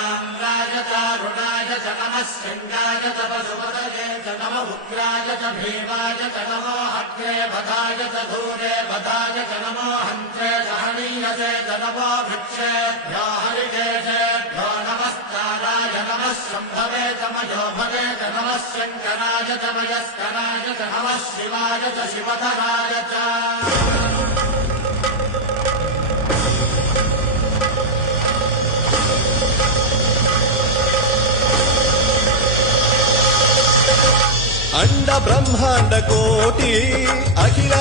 ताम्राय चारुणाय च नमः शृङ्गाय च पशुपतये च नम उग्राय च भीमाय च नमो हग्रे भदाय च धूरे भदाय च नमो हन्त्रे च हनीयसे च नमो वृक्षेभ्यो हरिकेशेभ्यो नमस्काराय नमः शम्भवे च मयोभवे च नमः शङ्कराय च मयस्कराय च नमः शिवाय च शिवधराय च अंड ब्रह्मांड कोटि अखिल